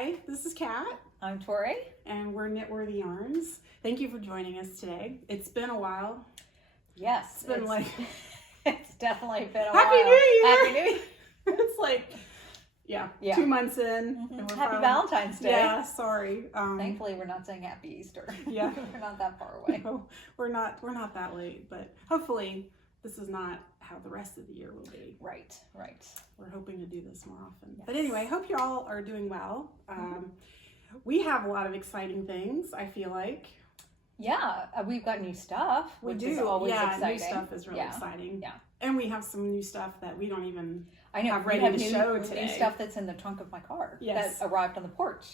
Hi, this is Kat. I'm Tori. And we're Knitworthy Yarns. Thank you for joining us today. It's been a while. Yes. It's been it's definitely been a Happy while. New Year! Happy New Year! It's like, 2 months in. Mm-hmm. And Happy Valentine's Day. Yeah, sorry. Thankfully, we're not saying Happy Easter. Yeah. We're not that far away. No, we're not that late, but hopefully this is not how the rest of the year will be. Right. We're hoping to do this more often. Yes. But anyway, I hope you all are doing well. We have a lot of exciting things, I feel like. Yeah, we've got new stuff. We which do. Is always exciting. New stuff is really exciting. Yeah. And we have some new stuff that we don't even have ready to show today. New stuff that's in the trunk of my car. Yes. That arrived on the porch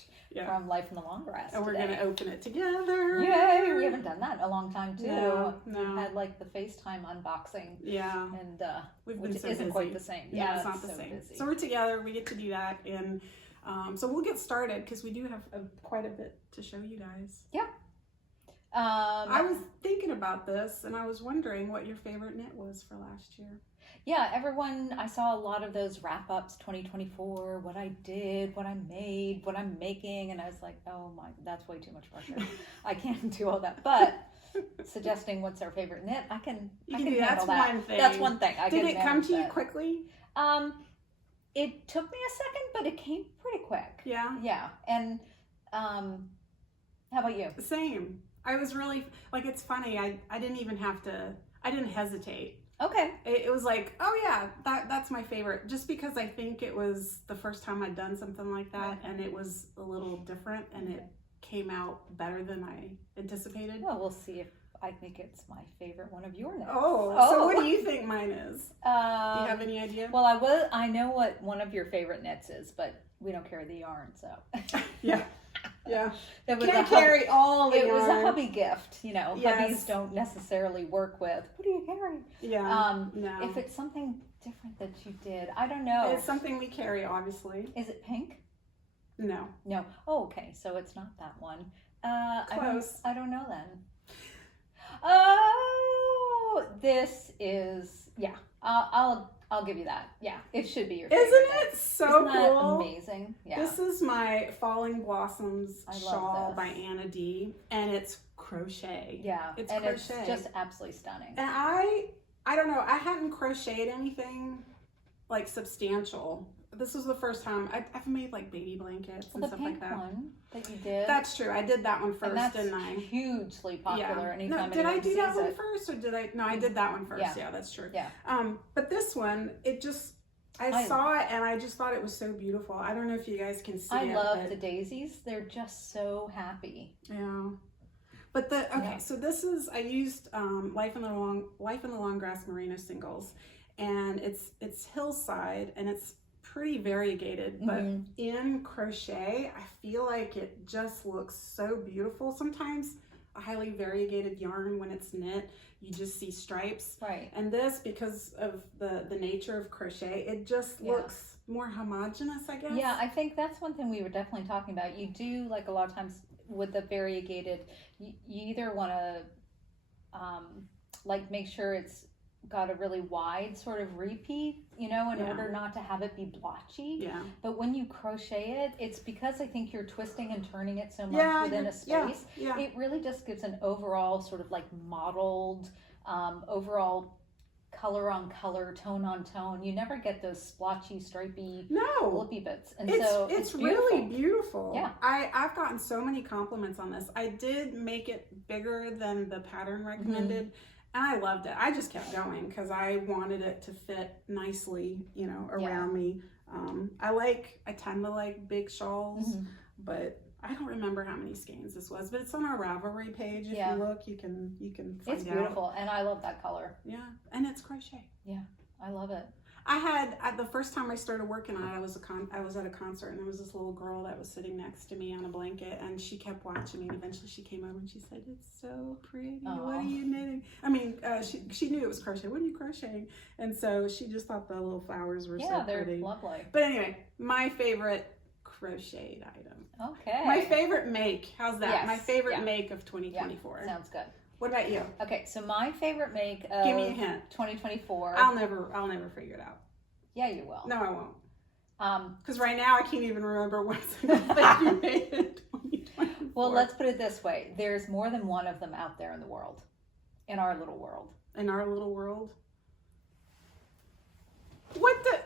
from Life in the Long Grass. And we're going to open it together. Yay! We haven't done that in a long time too. No. We had like the FaceTime unboxing. Yeah. And which isn't busy. quite the same. Yeah, it's not the same. Busy. So we're together. We get to do that, and so we'll get started because we do have quite a bit to show you guys. Yeah. I was thinking about this, and I was wondering what your favorite knit was for last year. Yeah, I saw a lot of those wrap-ups, 2024, what I did, what I made, what I'm making, and I was like, oh my, that's way too much pressure. I can't do all that. But suggesting what's our favorite knit, I can handle that's that. One thing. That's one thing. Did it come to you quickly? It took me a second, but it came pretty quick. Yeah? Yeah. And how about you? Same. I was really, it's funny, I didn't even I didn't hesitate. Okay. It was like, oh yeah, that's my favorite. Just because I think it was the first time I'd done something like that, and it was a little different, and it came out better than I anticipated. Well, we'll see if I think it's my favorite one of your knits. So what do you think mine is? Do you have any idea? Well, I know what one of your favorite knits is, but we don't carry the yarn, so. Yeah. It was Can't carry all the yarn. It was a hubby gift, Yes. Hubbies don't necessarily work with, what do you carry? Yeah. No. If it's something different that you did, I don't know. It's something we carry, obviously. Is it pink? No. Oh, okay, so it's not that one. Close. I don't know then. Oh, this is, I'll give you that. Yeah, it should be your favorite. Isn't it so Isn't that cool? Amazing? Yeah. This is my Falling Blossoms shawl this. by Anna D, and it's crochet. Yeah, it's and crochet. It's just absolutely stunning. And I don't know, I hadn't crocheted anything like substantial. This was the first time I've made like baby blankets and stuff like that. The pink one that you did. That's true. I did that one first, and that's didn't I? Hugely popular. Anytime did I do that one it. first, or did I? No, I did that one first. Yeah, that's true. Yeah. But this one, I saw it and I just thought it was so beautiful. I don't know if you guys can see it. I love the daisies. They're just so happy. Yeah. But so this is, I used Life in the Long Grass Merino singles, and it's hillside, and it's pretty variegated, but in crochet, I feel like it just looks so beautiful. Sometimes a highly variegated yarn, when it's knit, you just see stripes. Right. And this, because of the nature of crochet, it just looks more homogeneous, I guess. Yeah, I think that's one thing we were definitely talking about. You do, like a lot of times with the variegated, you either want to make sure it's got a really wide sort of repeat, in order not to have it be blotchy. Yeah. But when you crochet it, it's because I think you're twisting and turning it so much within a space. Yeah. It really just gives an overall sort of like modeled, overall color on color, tone on tone. You never get those splotchy, stripy, flippy bits. And it's really beautiful. Yeah. I've gotten so many compliments on this. I did make it bigger than the pattern recommended. And I loved it. I just kept going because I wanted it to fit nicely, around me. I tend to like big shawls, but I don't remember how many skeins this was. But it's on our Ravelry page. If you look, you can find out. It's beautiful, and I love that color. Yeah, and it's crochet. Yeah, I love it. I had the first time I started working on it, I was at a concert, and there was this little girl that was sitting next to me on a blanket, and she kept watching me, and eventually she came over and she said, "It's so pretty. Aww. What are you knitting?" I mean, she knew it was crochet. What are you crocheting? And so she just thought the little flowers were so pretty. Yeah, they're lovely. But anyway, my favorite crocheted item. Okay. My favorite make. How's that? Yes. My favorite make of 2024. Yeah, sounds good. What about you? Okay, so my favorite make of Give me a hint. 2024. I'll never figure it out. Yeah, you will. No, I won't. Because right now I can't even remember what's the thing you made in 2024. Well, let's put it this way. There's more than one of them out there in the world. In our little world. In our little world. What the?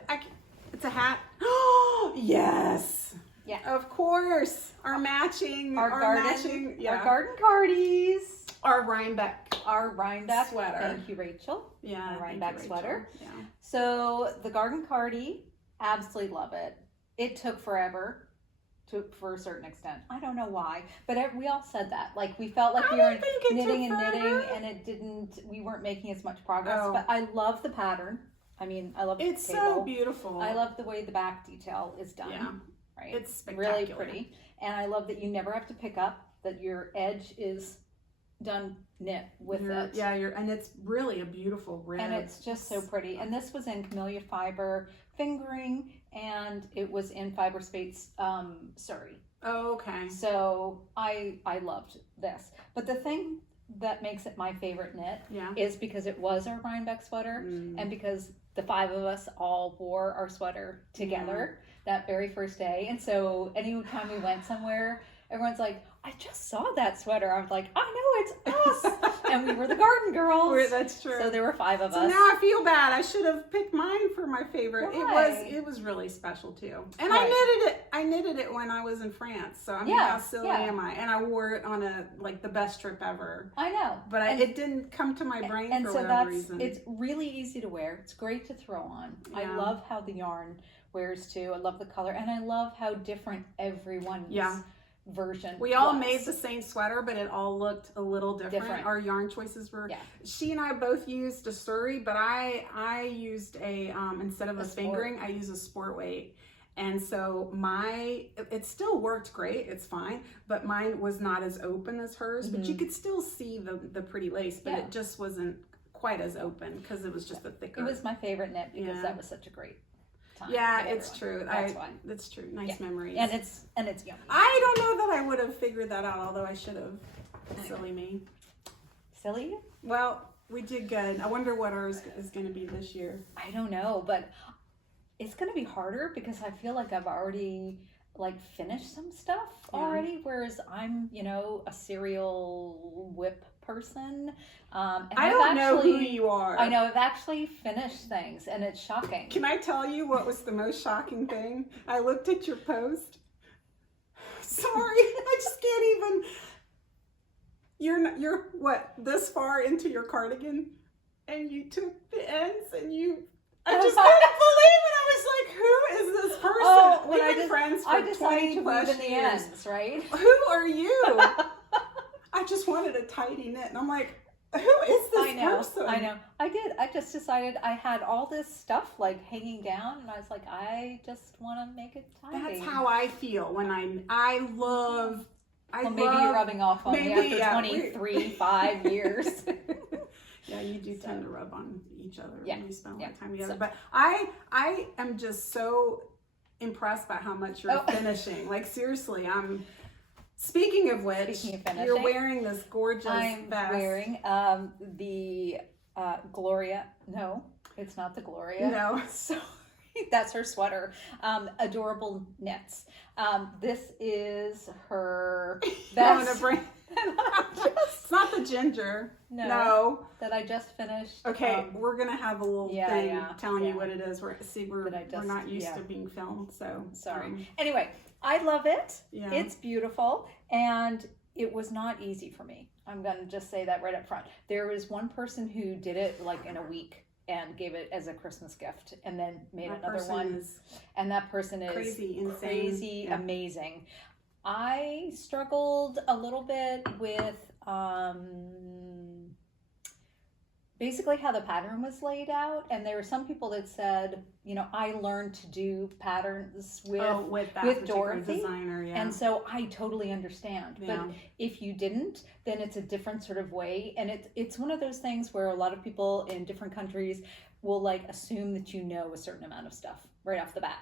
It's a hat. Oh, yes. Yeah. Of course. Our matching. Our garden cardies. Our Rhinebeck. Our Rhinebeck sweater. Thank you, Rachel. Yeah. Our Rhinebeck sweater. Yeah. So the garden cardie, absolutely love it. It took forever. For a certain extent. I don't know why, but we all said that. Like, we felt like we were knitting, and it didn't, we weren't making as much progress. Oh. But I love the pattern. I mean, I love it's the table. so beautiful. I love the way the back detail is done. Yeah. Right? It's spectacular. Really pretty. And I love that you never have to pick up, that your edge is done knit with it. Yeah, and it's really a beautiful rib. And it's just so pretty. And this was in Camellia fiber fingering, and it was in Fyberspates Surrey. Oh, okay. So I loved this. But the thing that makes it my favorite knit is because it was our Rhinebeck sweater, and because the 5 of us all wore our sweater together that very first day. And so anytime we went somewhere, everyone's like, I just saw that sweater. I was like, I know, it's us. And we were the garden girls. That's true. So there were 5 of us. So now I feel bad. I should have picked mine for my favorite. Why? It was really special too. And Right. I knitted it when I was in France. So I mean, how silly am I? And I wore it on the best trip ever. I know. But it didn't come to my brain for whatever reason. It's really easy to wear. It's great to throw on. Yeah. I love how the yarn wears too. I love the color, and I love how different everyone's version. We all made the same sweater, but it all looked a little different. Our yarn choices were. Yeah. She and I both used a Surrey, but I used a instead of a fingering, I used a sport weight. And so it still worked great. It's fine, but mine was not as open as hers. But you could still see the pretty lace, but it just wasn't quite as open because it was just a thicker. It was my favorite knit because that was such a great time. Yeah, it's true. That's why. That's true. Nice memories. And it's yummy. I don't know that I would have figured that out, although I should have. Silly me. Silly? Well, we did good. I wonder what ours is going to be this year. I don't know, but it's going to be harder because I feel like I've already finished some stuff already, whereas I'm, a serial whip person. And I don't know who you are. I know, I've actually finished things, and it's shocking. Can I tell you what was the most shocking thing? I looked at your post. Sorry, I just can't even. You're what, this far into your cardigan, and you took the ends, and I just couldn't believe it. I was like, who is this person? Oh, We've been friends for 20 plus in the years. ends, right? Who are you? I just wanted a tidy knit, and I'm like, who is this person? I know. I did. I just decided I had all this stuff hanging down, and I was like, I just want to make it tidy. That's how I feel when I love. Maybe you're rubbing off on me after 5 years. Yeah, you do tend to rub on each other when you spend a lot of time together. So. But I am just so impressed by how much you're finishing. Seriously, I'm. Speaking of which, you're wearing this gorgeous vest. I'm wearing the Gloria. No, it's not the Gloria. No. Sorry, that's her sweater. Adorable knits. This is her vest. It's not the ginger. No. That I just finished. Okay, we're gonna have a little thing telling you what it is. We're not used to being filmed, so sorry. Anyway, I love it. Yeah. It's beautiful, and it was not easy for me. I'm gonna just say that right up front. There was one person who did it in a week and gave it as a Christmas gift, and then made another one. And that person is crazy, amazing. I struggled a little bit with basically how the pattern was laid out, and there were some people that said, I learned to do patterns with Dorothy, designer, and so I totally understand. But if you didn't, then it's a different sort of way, and it's one of those things where a lot of people in different countries will assume that a certain amount of stuff right off the bat.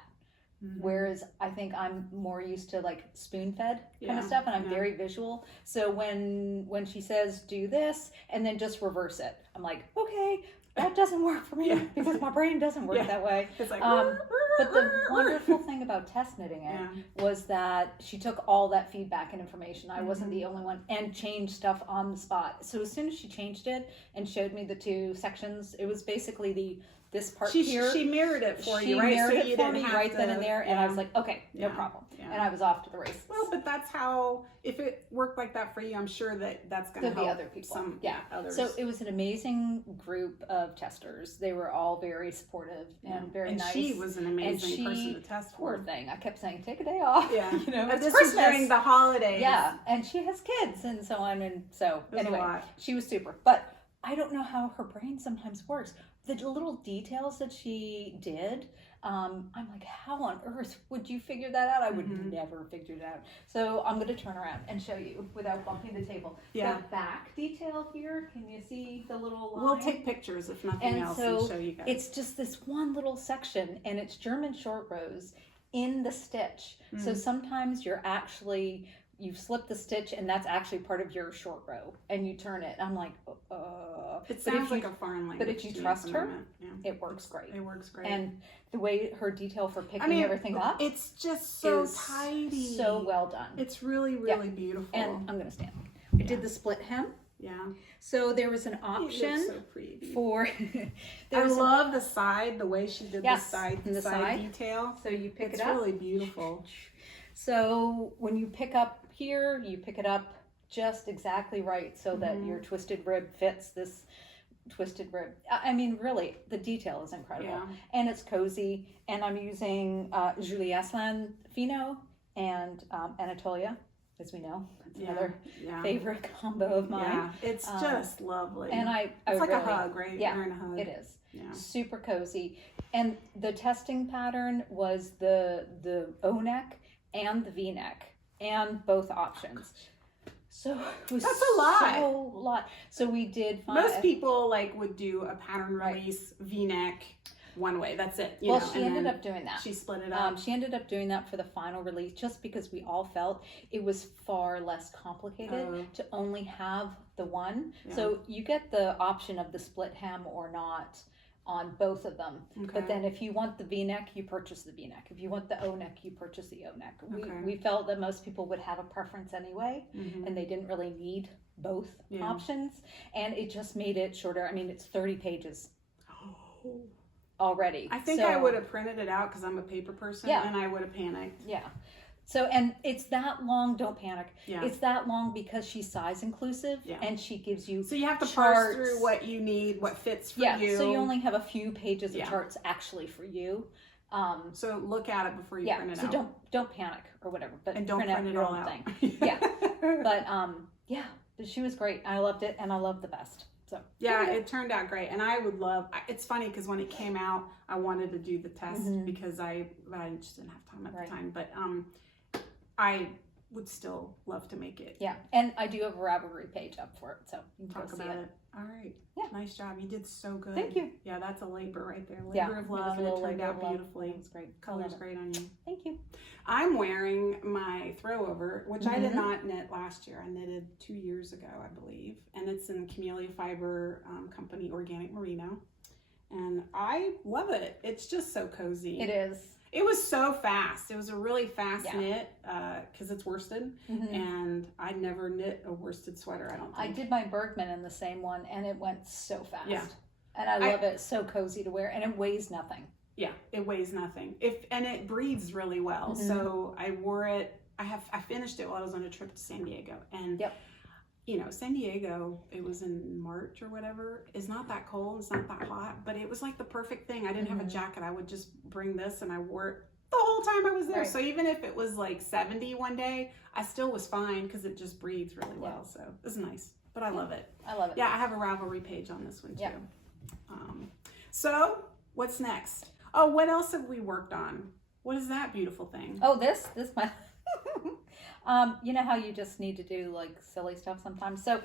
Mm-hmm. Whereas I think I'm more used to spoon-fed kind of stuff, and I'm very visual. So when she says do this and then just reverse it, I'm like, okay, that doesn't work for me because my brain doesn't work that way. It's like, but the wonderful thing about test knitting it was that she took all that feedback and information. I wasn't the only one, and changed stuff on the spot. So as soon as she changed it and showed me the 2 sections, it was basically this part here. She mirrored it for you, right? She mirrored so it for me right then and there, and I was like, okay, no problem. Yeah. And I was off to the races. Well, but that's how, if it worked like that for you, I'm sure that's going to help be other people. Others. So it was an amazing group of testers. They were all very supportive and very nice. And she was an amazing person to test for. Poor thing. I kept saying, take a day off. Yeah. You know, it's this Christmas. was during the holidays. Yeah. And she has kids and so on. And so anyway, she was super. But I don't know how her brain sometimes works. The little details that she did, I'm like, how on earth would you figure that out? I would never figure it out. So I'm going to turn around and show you without bumping the table. Yeah. The back detail here, can you see the little line? We'll take pictures if nothing else and show you guys. It's just this one little section, and it's German short rows in the stitch. So sometimes you've slipped the stitch, and that's actually part of your short row, and you turn it. I'm like, it sounds like a foreign language. But if you trust her, it works great. It works great. And the way her detail for picking everything up, it's just so tidy, so well done. It's really, really beautiful. And I'm gonna stand. I did the split hem. Yeah. So there was an option for. I love the side, the way she did the side detail. So you pick it up. It's really beautiful. So when you pick up here, you pick it up just exactly right so that your twisted rib fits this twisted rib. I mean, really, the detail is incredible. And it's cozy. And I'm using Julie Aslan Fino and Anatolia, as we know. It's another favorite combo of mine. Yeah, it's just lovely. And it's like a hug, right? Yeah, you're in a hug. it is. Yeah. Super cozy. And the testing pattern was the O neck and the V neck and both options. So it was that's a lot. So a lot. So we did find most people would do a pattern release V-neck one way. That's it. Well, she ended up doing that. She split it up. She ended up doing that for the final release just because we all felt it was far less complicated to only have the one. Yeah. So you get the option of the split hem or not on both of them. Okay. But then if you want the V-neck, you purchase the V-neck. If you want the O-neck, you purchase the O-neck. We felt that most people would have a preference anyway, and they didn't really need both options. And it just made it shorter. I mean, it's 30 pages already. I think I would have printed it out because I'm a paper person, and I would have panicked. Yeah. So, and it's that long, don't panic. Yeah. It's that long because she's size inclusive and she gives you so you have to parse through what you need, what fits for you. Yeah, so you only have a few pages of charts actually for you. So look at it before you print it out. So don't panic or whatever, but and don't print it all out. Thing. But she was great. I loved it, and I loved the best. So it turned out great, and I would love. It's funny because when it came out, I wanted to do the test because I just didn't have time at the time. But I would still love to make it. Yeah, and I do have a Ravelry page up for it, so you can talk about it. All right. Yeah. Nice job. You did so good. Thank you. Yeah, that's a labor right there. Labor of love. And it turned out beautifully. It's great. Color's great on you. Thank you. I'm wearing my throwover, which I did not knit last year. I knitted 2 years ago, I believe. And it's in Camellia Fiber Company Organic Merino. And I love it. It's just so cozy. It is. It was so fast. It was a really fast knit because it's worsted, and I never knit a worsted sweater. I don't think. I did my Bergman in the same one, and it went so fast. Yeah, and I love it. It's so cozy to wear, and it weighs nothing. Yeah, it weighs nothing. And it breathes really well. So I wore it. I finished it while I was on a trip to San Diego, and you know, San Diego, it was in March or whatever, is not that cold, it's not that hot, but it was like the perfect thing. I didn't have a jacket. I would just bring this and I wore it the whole time I was there. Right. So even if it was like 70 one day, I still was fine because it just breathes really well. So it was nice, but I love it. I love it. Yeah, I have a Ravelry page on this one too. So what's next? Oh, what else have we worked on? What is that beautiful thing? Oh, this You know how you just need to do like silly stuff sometimes. So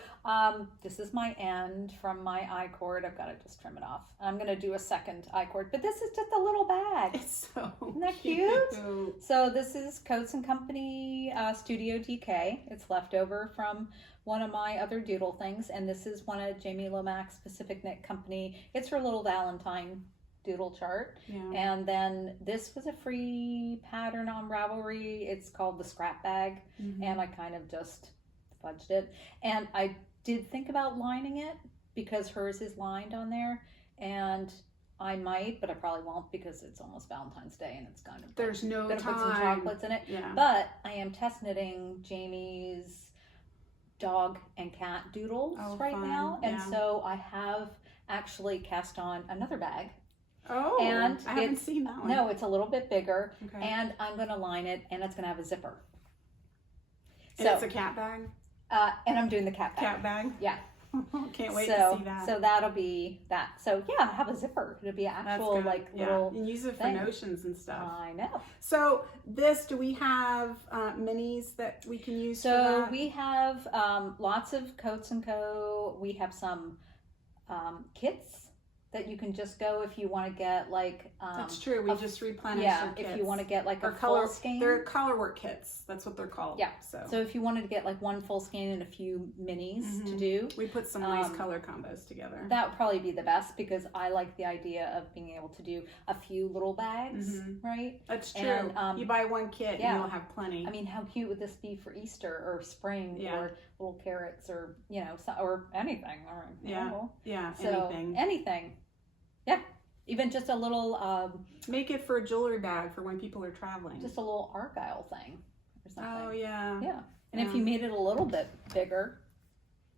this is my end from my I-cord. I've got to just trim it off. I'm going to do a second I-cord, but this is just a little bag. It's so Isn't that cute? So this is Coats and Company Studio DK. It's leftover from one of my other doodle things, and this is one of Jamie Lomax's Pacific Knit Company. It's her little Valentine doodle chart. Yeah. And then this was a free pattern on Ravelry. It's called the Scrap Bag, and I kind of just fudged it. And I did think about lining it because hers is lined on there, and I might, but I probably won't because it's almost Valentine's Day and it's kind of there's no gonna time. put some chocolates in it. Yeah. But I am test knitting Jamie's dog and cat doodles right fun. now, and Yeah. so I have actually cast on another bag. Oh, And I haven't seen that one. No, it's a little bit bigger, Okay. and I'm going to line it, and it's going to have a zipper. And it's a cat bag? And I'm doing the cat bag. Cat bag? Yeah. Can't wait to see that. So that'll be that. So yeah, have a zipper. It'll be actual like little. And use it for thing. notions and stuff. I know. So do we have minis that we can use for that? We have lots of Coats and Co. We have some kits that you can just go if you want to get like that's true. We just replenish our kits. if you want to get like or a color full skein. They're color work kits. That's what they're called. Yeah. So if you wanted to get like one full skein and a few minis to do, we put some nice color combos together. that would probably be the best because I like the idea of being able to do a few little bags, right? That's true. And, you buy one kit and you'll have plenty. I mean, how cute would this be for Easter or spring or little carrots or or anything? Or, anything. Yeah, even just a little. Make it for a jewelry bag for when people are traveling. Just a little Argyle thing or something. Oh yeah. Yeah, and if you made it a little bit bigger,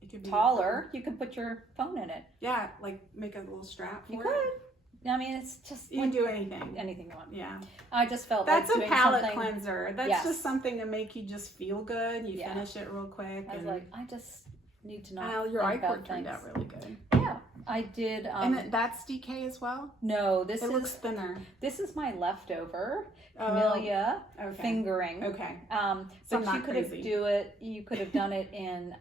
it could be taller, you could put your phone in it. Yeah, like make a little strap for you it. Could. I mean, it's just you can do anything. Anything you want. Yeah. I just felt that's like a doing palette something... cleanser. That's just something to make you just feel good. You finish it real quick. I was like, I just need to not. Your I-cord turned out really good. Yeah, I did. And that's DK as well. No, this looks thinner. This is my leftover Camellia fingering. Okay. But you could have done it in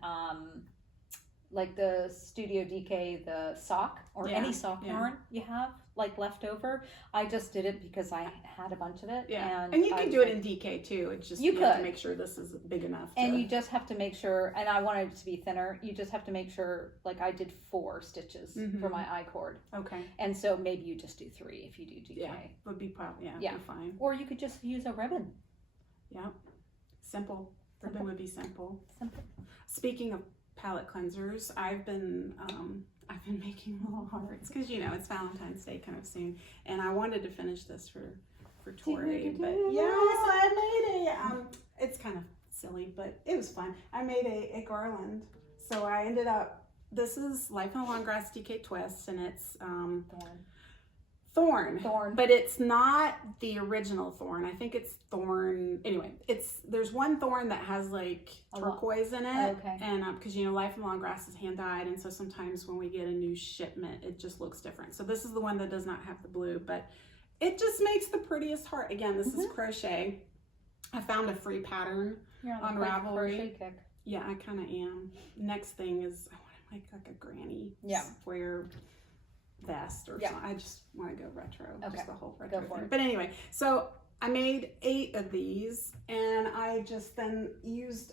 like the Studio DK, the sock or any sock yarn you have like leftover. I just did it because I had a bunch of it. Yeah. And you can do it in DK too. It's just you have to make sure this is big enough. And you just have to make sure, and I wanted it to be thinner, you just have to make sure, like I did 4 stitches for my I-cord. Okay. And so maybe you just do 3 if you do DK. Yeah, would be probably, be fine. Or you could just use a ribbon. Yeah. Simple. Ribbon would be simple. Simple. Speaking of palette cleansers, I've been making little hearts because it's Valentine's Day kind of soon, and I wanted to finish this for Tori, but yes, I made a it's kind of silly, but it was fun. I made a garland, so I ended up. This is Life in the Long Grass DK Twist, and it's Thorn, but it's not the original Thorn. I think it's Thorn. Anyway, there's one Thorn that has like turquoise in it, and because Life in Long Grass is hand dyed, and so sometimes when we get a new shipment, it just looks different. So this is the one that does not have the blue, but it just makes the prettiest heart. Again, this is crochet. I found a free pattern on Ravelry. Yeah, I kind of am. Next thing is I want to make like a granny square vest or something. I just want to go retro. Just the whole retro thing. But anyway, so I made 8 of these, and I just then used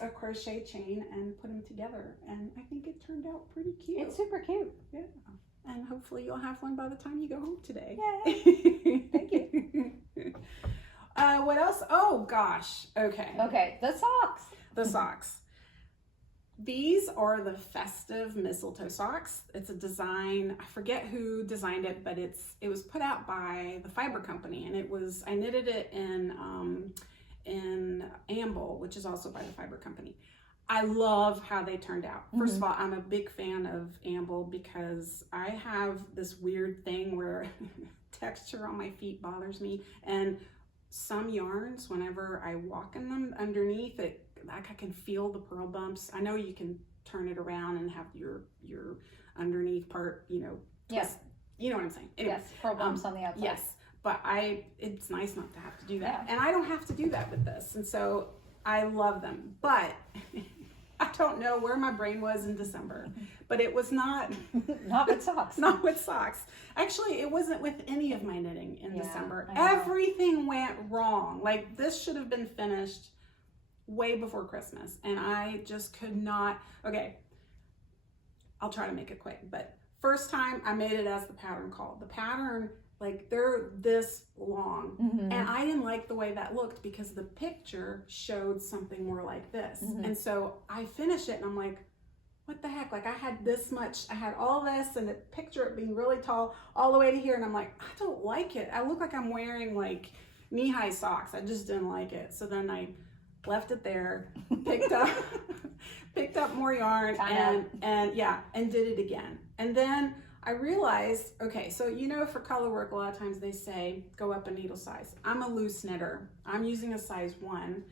a crochet chain and put them together, and I think it turned out pretty cute. It's super cute. Yeah. And hopefully you'll have one by the time you go home today. Yay. Thank you. What else? Oh gosh. Okay, the socks. The socks. These are the festive mistletoe socks. It's a design, I forget who designed it, but it was put out by the Fiber Company, and I knitted it in Amble, which is also by the Fiber Company. I love how they turned out. First of all, I'm a big fan of Amble because I have this weird thing where texture on my feet bothers me, and some yarns, whenever I walk in them underneath it, like I can feel the purl bumps. I know you can turn it around and have your underneath part, twist. You know what I'm saying. Anyway, yes, purl bumps on the outside. Yes, but it's nice not to have to do that. And I don't have to do that with this. And so I love them, but I don't know where my brain was in December, but it was not with socks. Not with socks. Actually, it wasn't with any of my knitting in December. Everything went wrong. Like, this should have been finished way before Christmas, and I just could not. Okay, I'll try to make it quick, but first time I made it as the pattern called. The pattern, like, they're this long, and I didn't like the way that looked because the picture showed something more like this. And so I finished it and I'm like, what the heck? Like, I had this much, I had all this and the picture it being really tall all the way to here, and I'm like, I don't like it. I look like I'm wearing like knee-high socks. I just didn't like it. So then I left it there, picked up more yarn, and did it again. And then I realized, okay, so for color work, a lot of times they say go up a needle size. I'm a loose knitter. I'm using a size 1,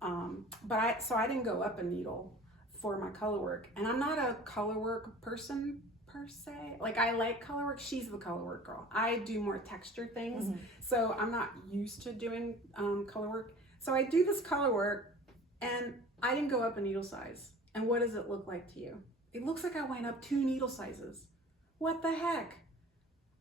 so I didn't go up a needle for my color work. And I'm not a color work person per se. Like, I like color work. She's the color work girl. I do more texture things, so I'm not used to doing color work. So I do this color work, and I didn't go up a needle size. And what does it look like to you? It looks like I went up 2 needle sizes. What the heck?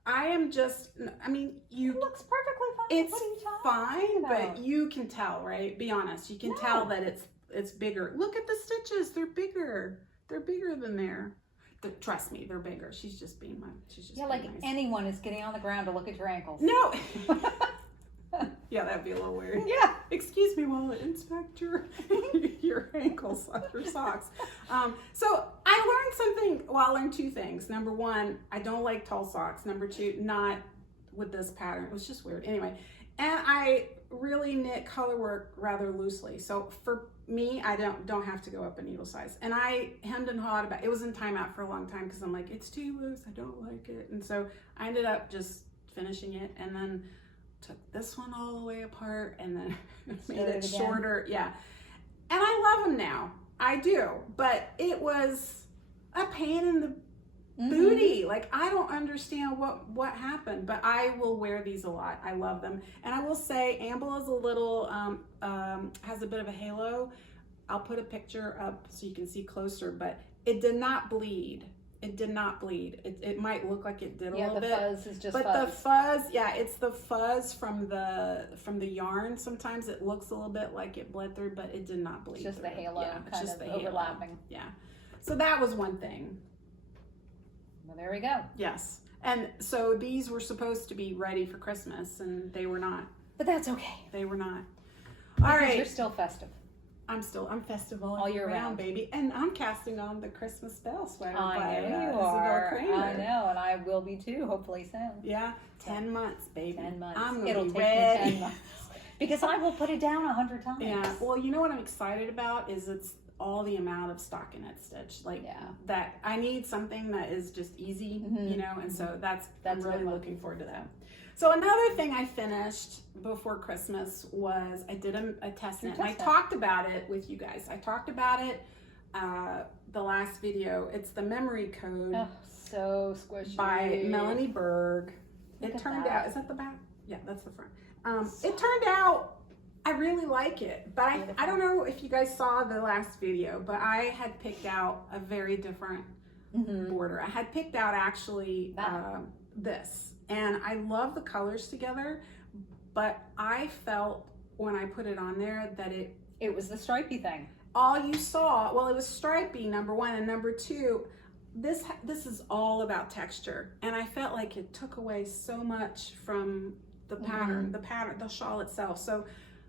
It looks perfectly fine. It's what are you talking fine, about? but you can tell, right? Be honest. You can tell that it's bigger. Look at the stitches. They're bigger. They're bigger than there. Trust me, they're bigger. She's just being nice. Anyone is getting on the ground to look at your ankles. No. Yeah, that'd be a little weird. Yeah. Excuse me while I inspect your ankles, your socks. So I learned something. Well, I learned 2 things. Number 1, I don't like tall socks. Number 2, not with this pattern. It was just weird. Anyway, and I really knit color work rather loosely. So for me, I don't have to go up a needle size. And I hemmed and hawed about it. It was in timeout for a long time because I'm like, it's too loose. I don't like it. And so I ended up just finishing it, and then took this one all the way apart and then made it shorter. Yeah. And I love them now. I do. But it was a pain in the booty. Like, I don't understand what happened, but I will wear these a lot. I love them. And I will say Amble is a little, has a bit of a halo. I'll put a picture up so you can see closer, but it did not bleed. It did not bleed. It might look like it did a little bit. Yeah, the fuzz is just but fuzz. the fuzz, it's the fuzz from the yarn. Sometimes it looks a little bit like it bled through, but it did not bleed. It's just through. the halo kind of overlapping. Yeah. So that was one thing. Well, there we go. Yes. And so these were supposed to be ready for Christmas, and they were not. But that's okay. They were not. All right. You're still festive. I'm festival all year round, baby, and I'm casting on the Christmas bell sweater. I know you are. I know, and I will be too. Hopefully soon. Yeah, 10 months, baby. 10 months. It'll take ready. me 10 months because I will put it down 100 times. Yeah. Well, you know what I'm excited about is it's all the amount of stockinette stitch. Like that, I need something that is just easy, and so that's I'm really looking forward to that. So another thing I finished before Christmas was I did a test knit, and I talked about it with you guys. I talked about it the last video. It's the Memory Code. Oh, so squishy. By Melanie Berg. It turned out, is that the back? Yeah, that's the front. It turned out, I really like it, but I don't know if you guys saw the last video, but I had picked out a very different border. I had picked out actually this. And I love the colors together, but I felt when I put it on there that it was the stripy thing. All you saw, well, it was stripy, number 1, and number 2, this is all about texture, and I felt like it took away so much from the pattern, the shawl itself. So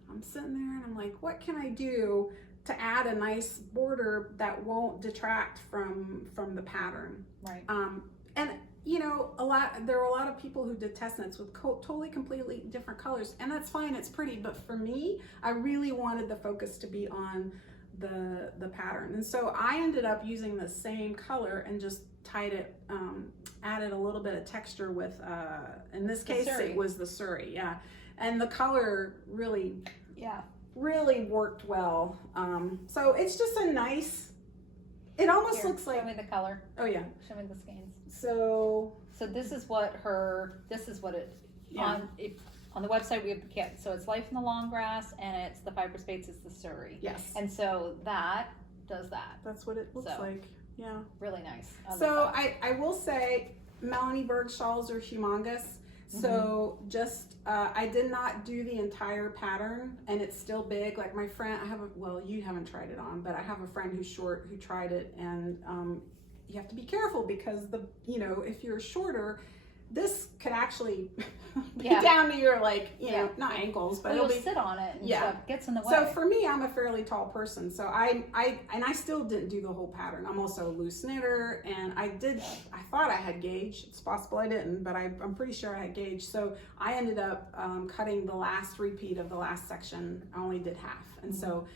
I'm sitting there and I'm like, what can I do to add a nice border that won't detract from the pattern? Right. And there are a lot of people who did test knits with totally completely different colors, and that's fine, it's pretty, but for me, I really wanted the focus to be on the pattern. And so I ended up using the same color and just tied it, added a little bit of texture with, in this case, it was the Surrey, and the color really worked well. So it's just a nice, it almost looks like, show me the color. Oh yeah, Show me the skeins. So this is what Yeah. On the website we have the kit. So it's Life in the Long Grass, and it's the Fyberspates is the Surrey. Yes. And so that does that. That's what it looks like. Yeah. Really nice. So I will say Melanie Berg's shawls are humongous. So just, I did not do the entire pattern, and it's still big. Like my friend, you haven't tried it on, but I have a friend who's short who tried it, and you have to be careful because if you're shorter, this could actually be down to your not ankles, but it'll sit on it and stuff gets in the way. So for me, I'm a fairly tall person, so I still didn't do the whole pattern. I'm also a loose knitter, and I thought I had gauge. It's possible I didn't, but I'm pretty sure I had gauge. So I ended up cutting the last repeat of the last section. I only did half, and so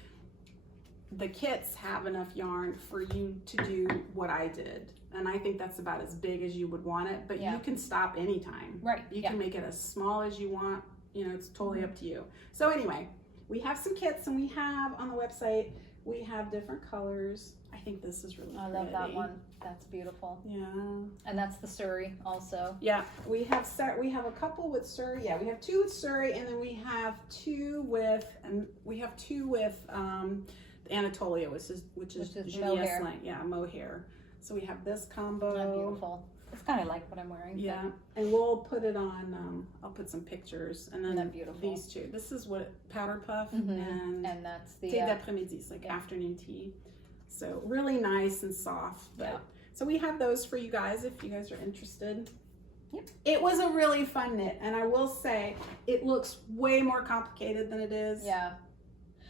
the kits have enough yarn for you to do what I did. And I think that's about as big as you would want it, but you can stop anytime. Right. You can make it as small as you want. It's totally up to you. So anyway, we have some kits, and we have on the website, we have different colors. I think this is really pretty. I love that one. That's beautiful. Yeah. And that's the Surrey also. Yeah. We have a couple with Surrey. Yeah, we have 2 with Surrey, and then we have 2 with Anatolia, which is mohair. Yeah, mohair. So we have this combo. That's beautiful. It's kind of like what I'm wearing. Yeah, and we'll put it on. I'll put some pictures, and then these 2. This is what powder puff, and that's the thé d'après-midi. It's like afternoon tea. So really nice and soft. So we have those for you guys if you guys are interested. Yep. It was a really fun knit, and I will say it looks way more complicated than it is. Yeah.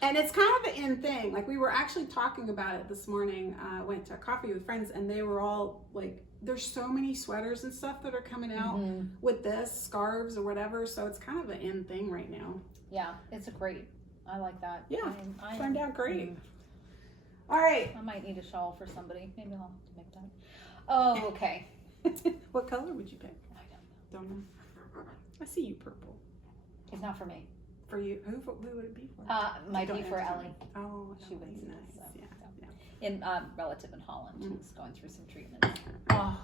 And it's kind of an in thing. Like we were actually talking about it this morning. I went to a coffee with friends, and they were all like, there's so many sweaters and stuff that are coming out with this, scarves or whatever. So it's kind of an in thing right now. Yeah, it's great. I like that. Yeah, turned out great. All right. I might need a shawl for somebody. Maybe I'll have to make that. Oh, okay. What color would you pick? I Don't know. I see you purple. It's not for me. For you, who would it be for? Might be for Ellie. Oh, she would see nice. this. So, Yeah. In relative in Holland, who's going through some treatments. Oh,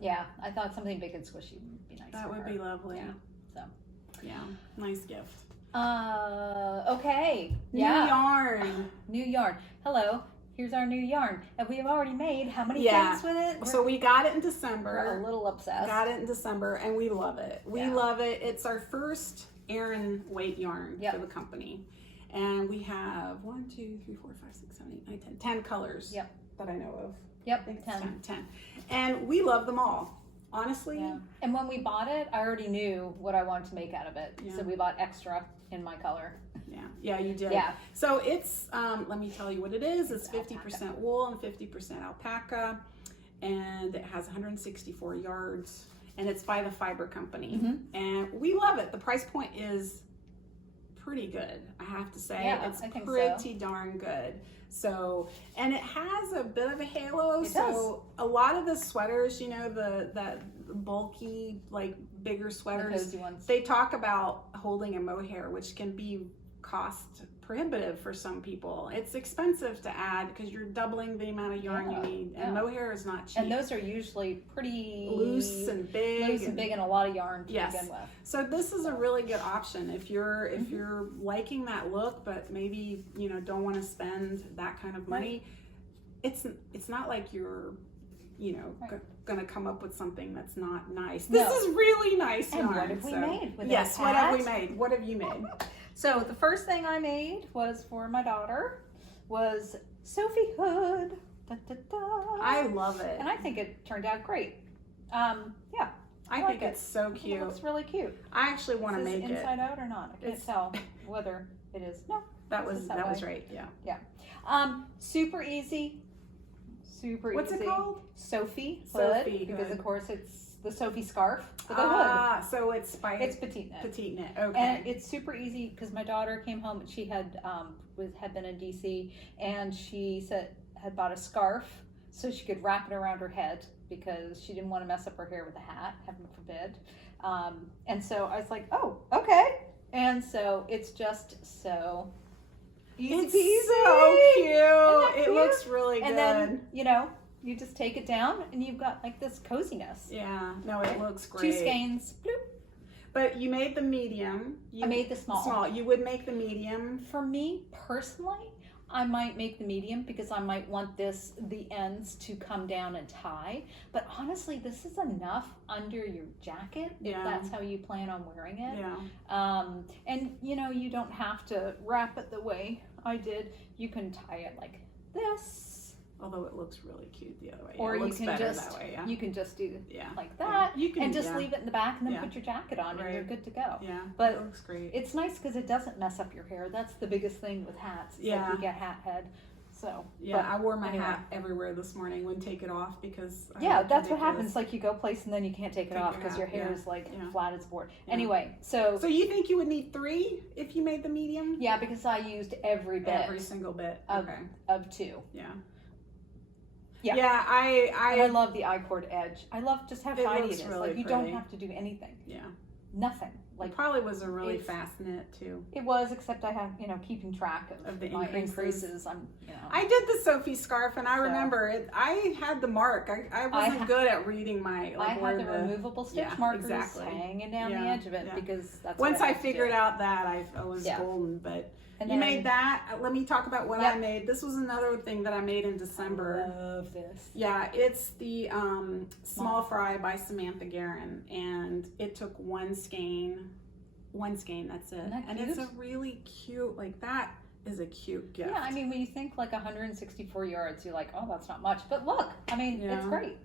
yeah. I thought something big and squishy would be nice. That would be lovely. Yeah. So. Yeah, nice gift. Okay. New yarn. New yarn. Hello. Here's our new yarn. And we have already made how many things with it? So we got it in December. We're a little obsessed. Got it in December, and we love it. We love it. It's our first Aran weight yarn for the company. And we have 1, 2, 3, 4, 5, 6, 7, 8, 9, 10. 10 colors that I know of. Yep, I think 10. 10. And we love them all. Honestly. Yeah. And when we bought it, I already knew what I wanted to make out of it. Yeah. So we bought extra in my color. Yeah. Yeah, you did. Yeah. So it's, let me tell you what it is. It's 50% wool and 50% alpaca. And it has 164 yards. And it's by the Fiber Company. And we love it. The price point is pretty good, I have to say. Yeah, it's pretty darn good. So, and it has a bit of a halo. It does. A lot of the sweaters, that bulky, like bigger sweaters, the cozy ones. they talk about holding a mohair, which can be cost prohibitive for some people. It's expensive to add because you're doubling the amount of yarn you need, and mohair is not cheap. And those are usually pretty loose and big, and a lot of yarn to begin with. So this is a really good option if you're liking that look, but maybe don't want to spend that kind of money. It's not like you're gonna come up with something that's not nice. This is really nice yarn. And what have we made with Yes, what have we made? What have you made? So the first thing I made was for my daughter was Sophie Hood. Da, da, da. I love it. And I think it turned out great. I think it's so cute. It looks really cute. I actually want to make it. Inside out or not? I can't tell whether it is. No. That was right. Yeah. Yeah. Super easy. Super What's easy. What's it called? Sophie Hood. Because of course it's the Sophie scarf with a hood. So it's petite knit. Petite knit. Okay. And it's super easy because my daughter came home and she had been in DC, and she had bought a scarf so she could wrap it around her head because she didn't want to mess up her hair with a hat, heaven forbid. And so I was like, oh, okay. And so it's just so easy peasy. So cute. It looks really good. And then, you just take it down and you've got like this coziness. Yeah. No, it looks great. 2 skeins. Bloop. But you made the medium. I made the small. You would make the medium. For me personally, I might make the medium because I might want the ends to come down and tie. But honestly, this is enough under your jacket if that's how you plan on wearing it. Yeah. And you don't have to wrap it the way I did. You can tie it like this. Although it looks really cute the other way. Or it looks you can better just that way, you can just do like that, Yeah. You can, and just leave it in the back, and then put your jacket on, and you're good to go. Yeah, but it looks great. It's nice because it doesn't mess up your hair. That's the biggest thing with hats. It's like you get hat head. So I wore my hat everywhere this morning. Wouldn't take it off because that's what happens. Like you go place and then you can't take it off because your hair is like flat as a board. Anyway, so you think you would need 3 if you made the medium? Yeah, because I used every single bit of 2. Yeah, I love the I-cord edge. I love just how shiny it is. Really like you don't have to do anything. Yeah. Nothing. Like it probably was a really fast knit too. It was, except I have, keeping track of the my increases. I did the Sophie scarf, and I remember it. I had the mark. I wasn't good at reading my. I had the removable stitch markers hanging down the edge of it because that's. Once I figured out that, I was golden. But you made that. Let me talk about what I made. This was another thing that I made in December. I love this. Yeah, it's the Small Fry by Samantha Guerin, and it took one skein. That's it. And it's a really cute, that is a cute gift. Yeah, I mean, when you think 164 yards, you're like, oh, that's not much. But look, I mean, it's great.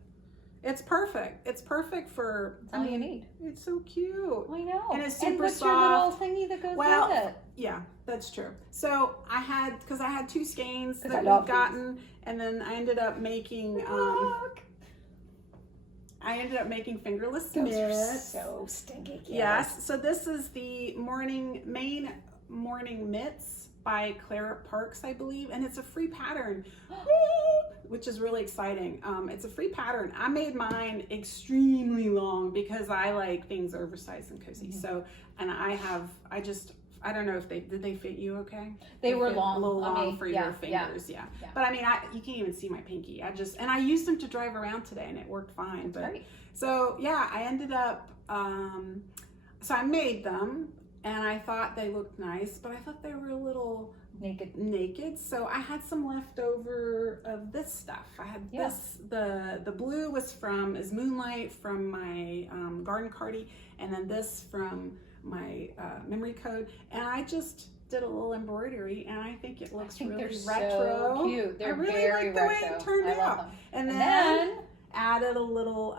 It's perfect. It's perfect for. That's all you need. It's so cute. I know. And it's super soft. Your little thingy that goes with it. Yeah, that's true. So I had 2 skeins that we've gotten, and then I ended up making. Fingerless mitts. So stinky cute. Yes. So this is the Morning Mitts by Clara Parks, I believe, and it's a free pattern, which is really exciting. It's a free pattern. I made mine extremely long because I like things oversized and cozy. So, and I don't know if did they fit you okay? They were long. A little long for your fingers, yeah. But I mean, you can't even see my pinky. And I used them to drive around today, and it worked fine. But great. So I ended up. So I made them, and I thought they looked nice, but I thought they were a little naked. So I had some leftover of this stuff. I had this. The blue is Moonlight from my garden cardi, and then this from my memory code, and I just did a little embroidery, and I think it looks really retro. So cute. They're I really very like the retro. way it turned out. Them. And then added a little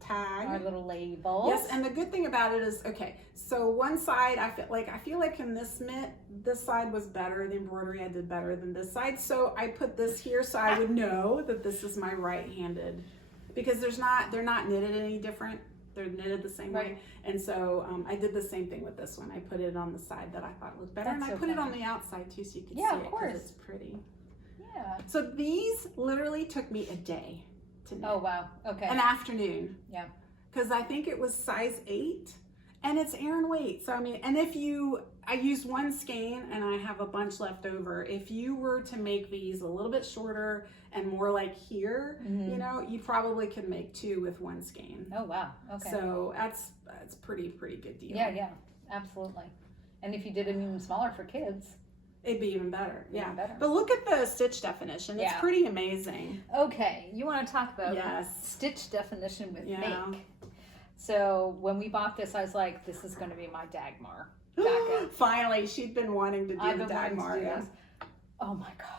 tag. Our little labels. Yes, and the good thing about it is, so one side I feel like in this mitt, this side was better. The embroidery I did better than this side, so I put this here so I would know that this is my right-handed, because they're not knitted any different. They're knitted the same way. And so I did the same thing with this one. I put it on the side that I thought looked better. I put it on the outside too so you could see it because it's pretty. Yeah. So these literally took me a day to knit. Oh, wow. Okay. An afternoon. Yeah. Because I think it was size 8 and it's Aran weight. So I mean, and I used one skein and I have a bunch left over. If you were to make these a little bit shorter and more like here, you probably could make 2 with one skein. Oh, wow. Okay. So that's pretty good deal. Yeah, absolutely. And if you did it even smaller for kids, it'd be even better. Even better. But look at the stitch definition. It's pretty amazing. Okay, you want to talk about stitch definition with make. So when we bought this, I was like, this is going to be my Dagmar jacket. Finally, she'd been wanting to do the Dagmar. Oh my gosh.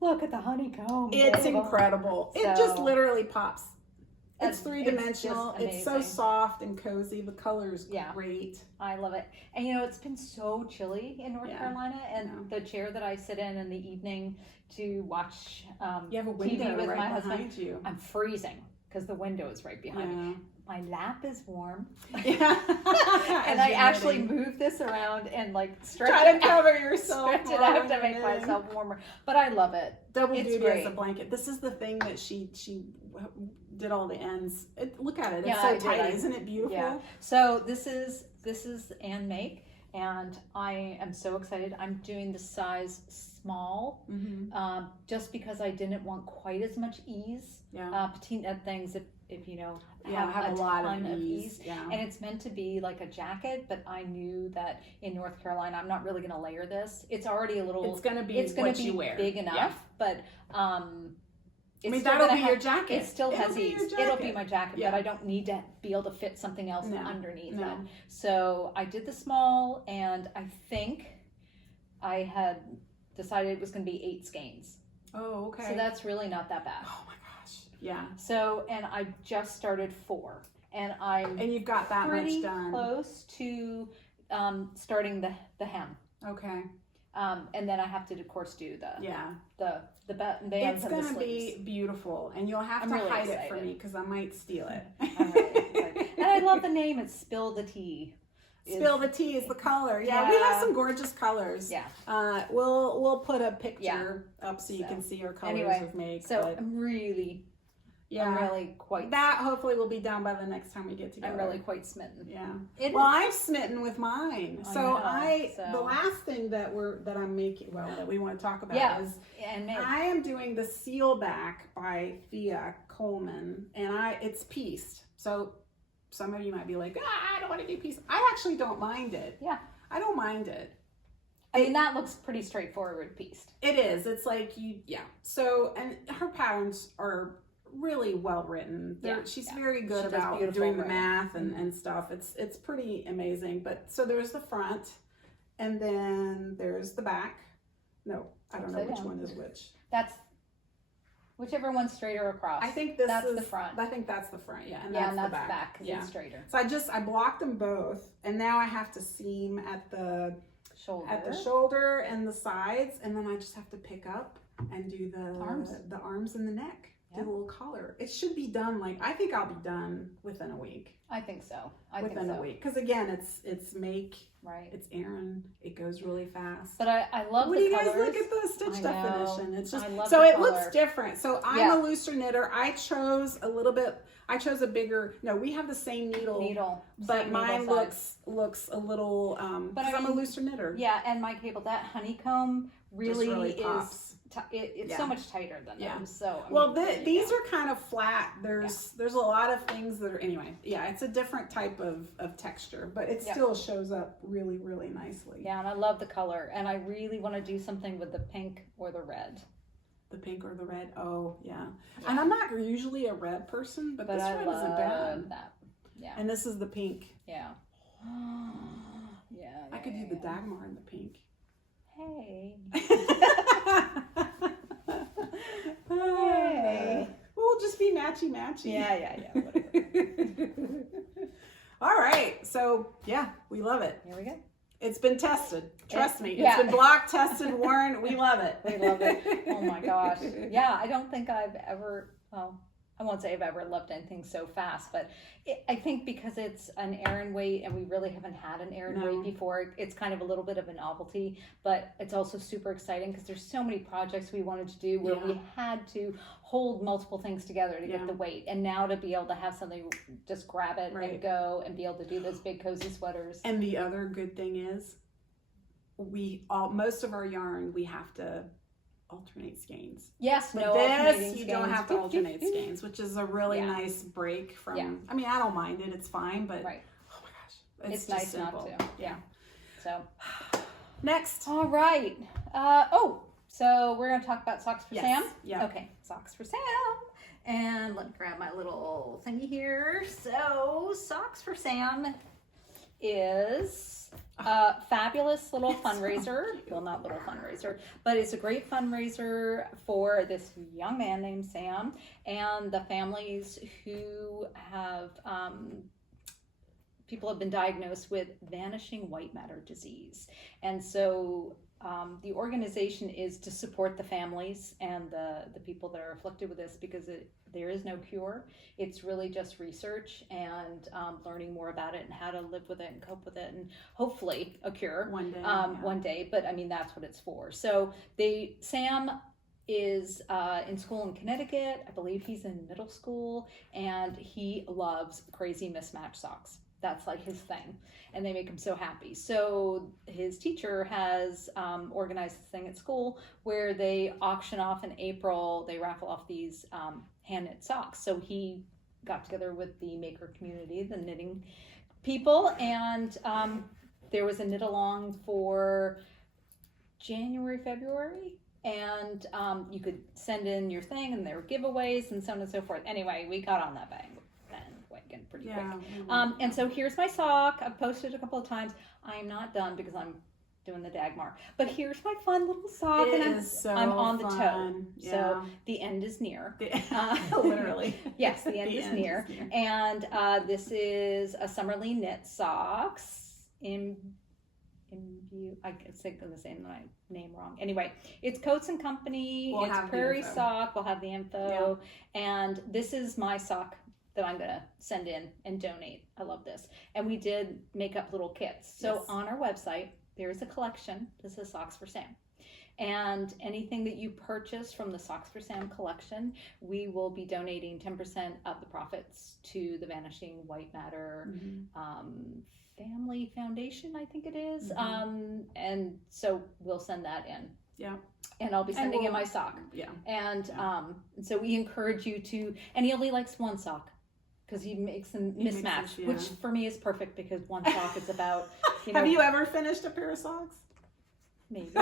Look at the honeycomb. It's incredible. So, it just literally pops. It's 3-dimensional. It's so soft and cozy. The color's great. I love it. And it's been so chilly in North Carolina, and the chair that I sit in the evening to watch you have a window TV with right my husband, behind you. I'm freezing because the window is right behind me. My lap is warm. Yeah. And I actually move this around and stretch Try to it cover yourself. Stretch it out to make myself warmer. But I love it. Double duty as a blanket. This is the thing that she did all the ends. Look at it. It's so tight. Isn't it beautiful? Yeah. So this is Ann Make, and I am so excited. I'm doing the size small, just because I didn't want quite as much ease. Yeah. Petite net things, if you know, have a lot of ease. Yeah. And it's meant to be like a jacket, but I knew that in North Carolina, I'm not really going to layer this. It's already a little. It's going to be you wear. Big enough, but I mean, that'll be your jacket. It still has ease. It'll be my jacket, Yeah. but I don't need to be able to fit something else underneath No. it. So I did the small, and I think I had decided it was going to be 8 skeins. Oh, okay. So that's really not that bad. Oh my gosh. Yeah. So, and I just started 4, and I'm you've got that pretty much done. close to starting the hem. Okay. And then I have to, of course, do the bands It's and going the to sleeves. be beautiful, and you'll have I'm to really hide it excited. for me because I might steal it. I'm really excited. And I love the name. It's Spill the Tea. Spill the tea is the color. Yeah, we have some gorgeous colors. Yeah. We'll put a picture up so you can see our colors of make. So but I'm really quite. That hopefully will be done by the next time we get together. I'm really quite smitten. Yeah. Well, I'm smitten with mine. So the last thing that I'm making, that we want to talk about is I am doing the seal back by Thea Coleman, and it's pieced. So some of you might be like, I don't want to do piece. I actually don't mind it. Yeah. I don't mind it. I mean, that looks pretty straightforward pieced. It is. It's like So, and her patterns are really well written. She's very good about doing the math and stuff. It's pretty amazing. But so there's the front, and then there's the back. No, I don't know which one is which. That's whichever one's straighter across. I think that's the front. I think that's the front. Yeah, and that's the back. Because it's straighter. So I blocked them both, and now I have to seam at the shoulder and the sides, and then I just have to pick up and do the arms and the neck. Do a little collar. It should be done I think I'll be done within a week. I think so. Within a week, because again, it's make. Right. It's Aran. It goes really fast. But I love what the do you colors. guys look at the stitch definition? It's just so it looks different. So I'm a looser knitter. I chose a bigger. No, we have the same needle, but mine looks a little. But I'm a looser knitter. Yeah, and my cable, that honeycomb really pops. It's so much tighter than them. So these are kind of flat. There's a lot of things that are anyway. Yeah, it's a different type of texture, but it still shows up really, really nicely. Yeah, and I love the color, and I really want to do something with the pink or the red. The pink or the red. Oh yeah. And I'm not usually a red person, but this red isn't bad. That. Yeah. And this is the pink. Yeah. I could do the Dagmar in the pink. Hey. Hey. We'll just be matchy. Yeah. Whatever. All right. So we love it. Here we go. It's been tested. Trust me. It's been block tested, worn. We love it. We love it. Oh my gosh. Yeah, I don't think I've ever, I won't say I've ever loved anything so fast, but I think because it's an Aran weight and we really haven't had an Aran weight before, it's kind of a little bit of a novelty, but it's also super exciting because there's so many projects we wanted to do where we had to hold multiple things together to get the weight, and now to be able to have something, just grab it and go and be able to do those big cozy sweaters. And the other good thing is most of our yarn, we have to alternate skeins. Yes, but this you don't have to alternate skeins, which is a really nice break from. I mean, I don't mind it; it's fine. But oh my gosh, it's nice simple. Not to. Yeah. So next, all right. So we're gonna talk about socks for Sam. Yeah. Okay, socks for Sam. And let me grab my little thingy here. So socks for Sam is a fabulous little fundraiser. Well, not little fundraiser, but it's a great fundraiser for this young man named Sam and the families who have people have been diagnosed with vanishing white matter disease. And so the organization is to support the families and the people that are afflicted with this, because there is no cure. It's really just research and learning more about it and how to live with it and cope with it, and hopefully a cure one day. One day, but I mean, that's what it's for. So Sam is in school in Connecticut. I believe he's in middle school, and he loves crazy mismatched socks. That's like his thing, and they make him so happy. So his teacher has organized this thing at school where they auction off in April. They raffle off these hand knit socks. So he got together with the maker community, the knitting people, and there was a knit along for January, February, and you could send in your thing, and there were giveaways and so on and so forth. Anyway, we got on that bandwagon pretty quick. And so here's my sock. I've posted a couple of times. I am not done because I'm doing the Dagmar, but here's my fun little sock, I'm on the toe. Yeah. So the end is near. Literally. Yes, the end is near. And this is a Summerly knit socks in I say the same name wrong. Anyway, it's Coats and Company. It's Prairie Sock. We'll have the info. Yeah. And this is my sock that I'm gonna send in and donate. I love this. And we did make up little kits. So on our website, there is a collection. This is Socks for Sam. And anything that you purchase from the Socks for Sam collection, we will be donating 10% of the profits to the Vanishing White Matter Family Foundation, I think it is. And so we'll send that in. Yeah. And I'll be sending in my sock. Yeah. And so we encourage you to, and he only likes one sock, because he makes them mismatch, which for me is perfect because one sock is about, Have you ever finished a pair of socks? Maybe.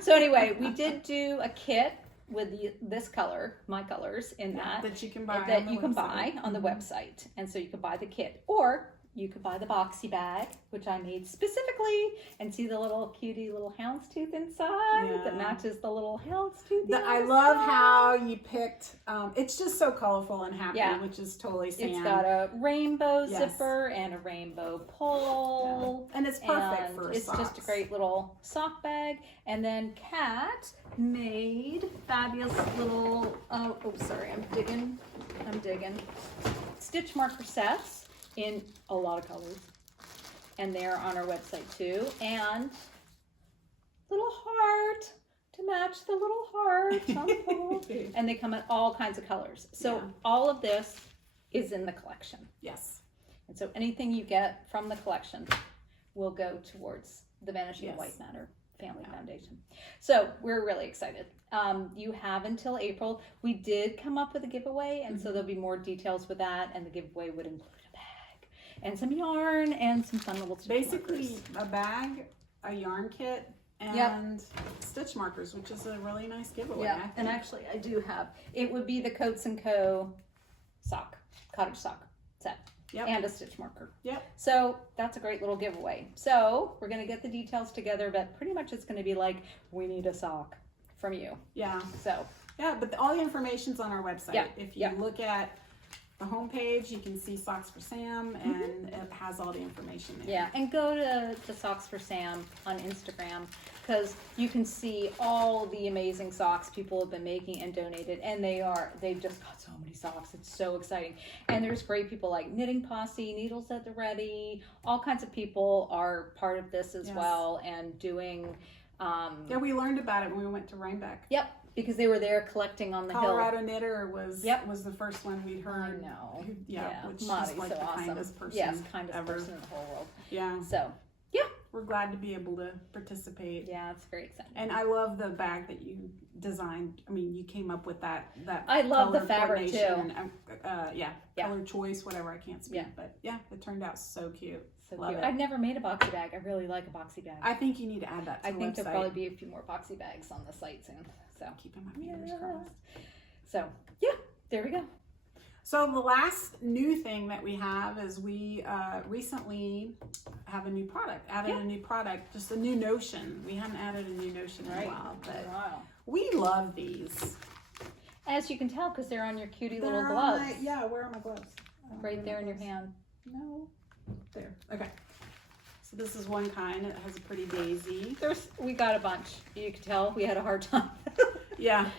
So anyway, we did do a kit with this color, my colors in that you can buy on the website. And so you can buy the kit, or you could buy the boxy bag, which I made specifically, and see the little cutie little houndstooth inside that matches the little houndstooth. I love how you picked, it's just so colorful and happy, which is totally Sam. It's got a rainbow zipper and a rainbow pull. And it's perfect for it's socks. Just a great little sock bag. And then Kat made fabulous little, sorry, I'm digging. Stitch marker sets in a lot of colors, and they're on our website too, and little heart to match the little heart on the pole. And they come in all kinds of colors, so all of this is in the collection. Yes. And so anything you get from the collection will go towards the Vanishing White Matter Family Foundation. So we're really excited. You have until April. We did come up with a giveaway, and so there'll be more details with that, and the giveaway would include and some yarn and some fun little stitch markers. A bag, a yarn kit, and stitch markers, which is a really nice giveaway. Yeah, and actually I do have, it would be the Coats & Co. sock, cottage sock set, and a stitch marker. So that's a great little giveaway. So we're going to get the details together, but pretty much it's going to be like, we need a sock from you. Yeah. So. Yeah, but all the information's on our website. Yeah. If you look at the homepage, you can see Socks for Sam, and it has all the information there. Yeah, and go to Socks for Sam on Instagram, because you can see all the amazing socks people have been making and donated, and they've just got so many socks. It's so exciting. And there's great people like Knitting Posse, Needles at the Ready, all kinds of people are part of this as well, and doing we learned about it when we went to Rhinebeck. Yep. Because they were there collecting on the Colorado hill. Knitter was the first one we'd heard. I know. Which Maddie's is like so the awesome. kindest person kindest ever. person in the whole world. Yeah. So, we're glad to be able to participate. Yeah, it's very exciting. And I love the bag that you designed. I mean, you came up with that I love the fabric too. And, color choice, whatever, I can't speak. But it turned out so cute. So love cute. I've never made a boxy bag. I really like a boxy bag. I think you need to add that to the website. There'll probably be a few more boxy bags on the site soon. So keeping my fingers crossed. So there we go. So the last new thing that we have is we recently have a new product, a new product, just a new notion. We haven't added a new notion in a while, but we love these. As you can tell, because they're on your cutie little gloves. Where are my gloves? Right there in your hand. No, there. Okay. So this is one kind. It has a pretty daisy. We got a bunch. You can tell we had a hard time.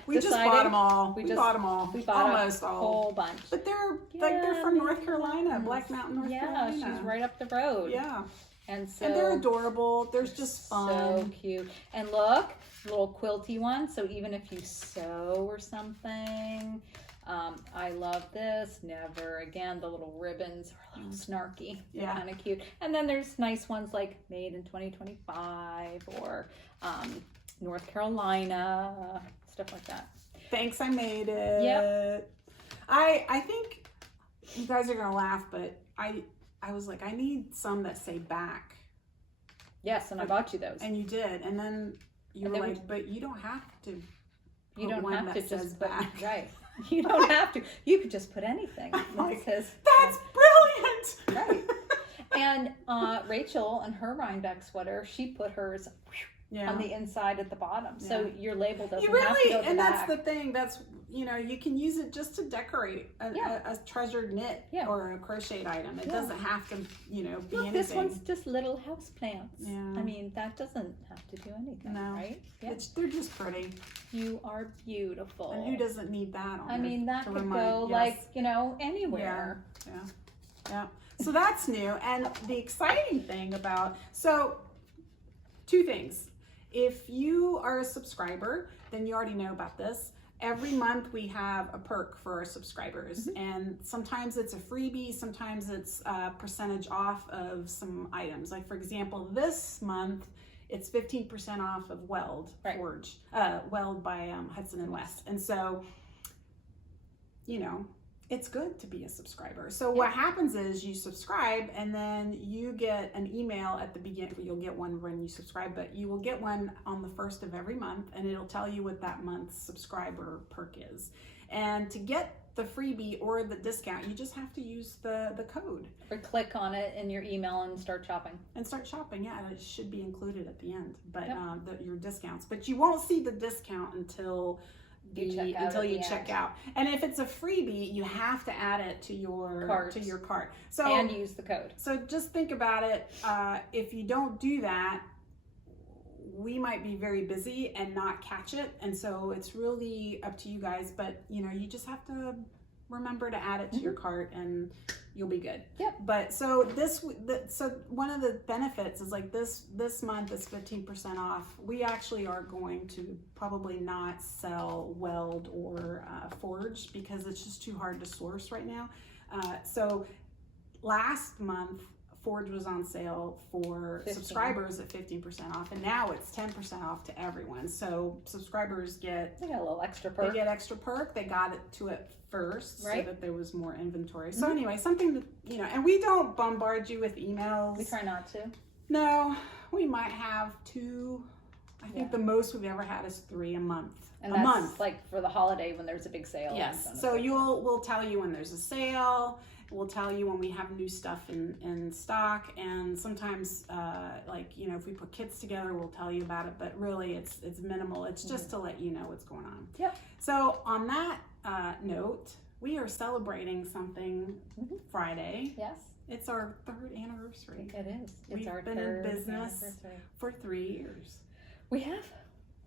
We just bought them all. We bought them all. We bought almost a all. Whole bunch. But they're from North Carolina, Black Mountain, North Carolina. Yeah, she's right up the road. Yeah. And they're adorable. There's just fun. So cute. And look, little quilty one. So even if you sew or something, I love this. Never again. The little ribbons are a little snarky. They're kind of cute. And then there's nice ones like made in 2025 or North Carolina, stuff like that. Thanks, I made it. Yep. I think you guys are gonna laugh, but I was like, I need some that say back. Yes, and I bought you those. And you did, and then you were like, but you don't have to. You don't have to just put back. right. You don't have to. You could just put anything. Like, says, that's brilliant. Right. And Rachel and her Rhinebeck sweater, she put hers on the inside at the bottom, so your label doesn't have to go to and the that's back. the thing. That's you can use it just to decorate a treasured knit or a crocheted item. It doesn't have to be anything. This one's just little house plants. Yeah. I mean, that doesn't have to do anything, right? Yeah. They're just pretty. You are beautiful. And who doesn't need that on I mean, that could remind, go anywhere. Yeah. So that's new. And the exciting thing about, two things. If you are a subscriber, then you already know about this. Every month we have a perk for our subscribers, and sometimes it's a freebie, sometimes it's a percentage off of some items. Like for example, this month it's 15% off of Weld Forge, Weld by Hudson and West. And so, it's good to be a subscriber. So what happens is you subscribe, and then you get an email at the beginning. You'll get one when you subscribe, but you will get one on the 1st of every month, and it'll tell you what that month's subscriber perk is. And to get the freebie or the discount, you just have to use the code. Or click on it in your email and start shopping. And start shopping, and it should be included at the end, but your discounts. But you won't see the discount until you check out. And if it's a freebie, you have to add it to your cart. So and use the code. So just think about it. If you don't do that, we might be very busy and not catch it. And so it's really up to you guys. But you just have to remember to add it to your cart, and you'll be good. Yep. But so one of the benefits is like this month is 15% off. We actually are going to probably not sell Weld or Forge because it's just too hard to source right now. So last month Forge was on sale for 15. subscribers at 15% off, and now it's 10% off to everyone. So subscribers they got a little extra perk. They get extra perk. They got it to it first, right, so that there was more inventory. So anyway, something that and we don't bombard you with emails. We try not to. No, we might have 2. I think the most we've ever had is 3 a month. And that's like for the holiday when there's a big sale. Yes. So we'll tell you when there's a sale. We'll tell you when we have new stuff in stock, and sometimes if we put kits together, we'll tell you about it. But really, it's minimal. It's just to let you know what's going on. Yep. So on that note, we are celebrating something Friday. Yes. It's our 3rd anniversary. It is. We've been in business for 3 years. We have.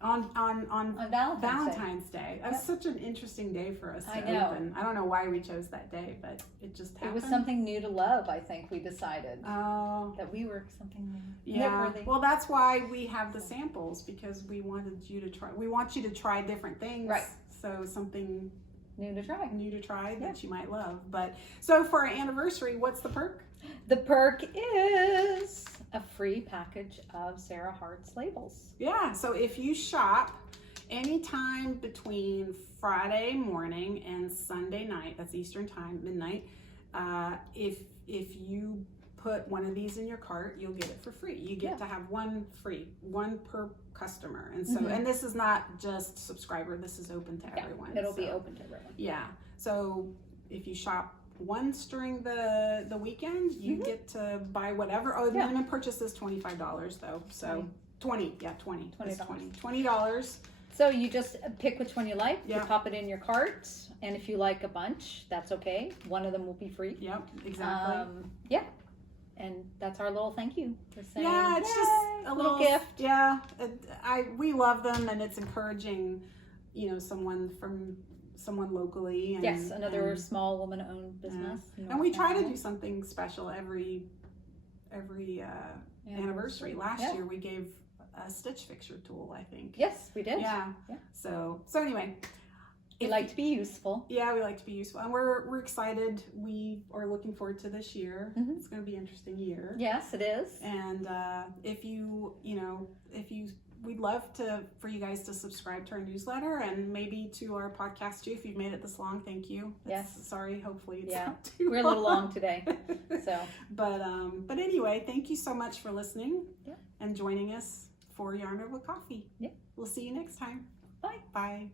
On Valentine's Day. That's such an interesting day for us to open. I don't know why we chose that day, but it just happened. It was something new to love, I think we decided. Oh. That we were something new. Yeah. Well, that's why we have the samples, because we wanted you to try. We want you to try different things. Right. So something new to try that you might love. But so for our anniversary, what's the perk? The perk is a free package of Sarah Hart's labels. Yeah, so if you shop anytime between Friday morning and Sunday night, that's Eastern time, midnight, if you put one of these in your cart, you'll get it for free. You get to have one free, one per customer. And so, and this is not just subscriber, this is open to everyone. It'll be open to everyone. Yeah, so if you shop once during the weekend, you get to buy whatever. Oh, the minimum purchase is $25 though. So $20. So you just pick which one you like. Yeah. You pop it in your cart, and if you like a bunch, that's okay. One of them will be free. Yep, exactly. And that's our little thank you for saying. Yeah, it's just a little gift. Yeah, we love them, and it's encouraging, someone locally. And, yes, another small woman-owned business. Yeah. And we try to do something special every anniversary. Last year we gave a stitch fixture tool, I think. Yes, we did. Yeah. So anyway, we like to be useful. Yeah, we like to be useful, and we're excited. We are looking forward to this year. Mm-hmm. It's going to be an interesting year. Yes, it is. And if you we'd love for you guys to subscribe to our newsletter and maybe to our podcast too. If you've made it this long, thank you. Yes. Sorry, hopefully it's not too We're a little long today. So but anyway, thank you so much for listening and joining us for Yarn Over Coffee. Yeah. We'll see you next time. Bye. Bye.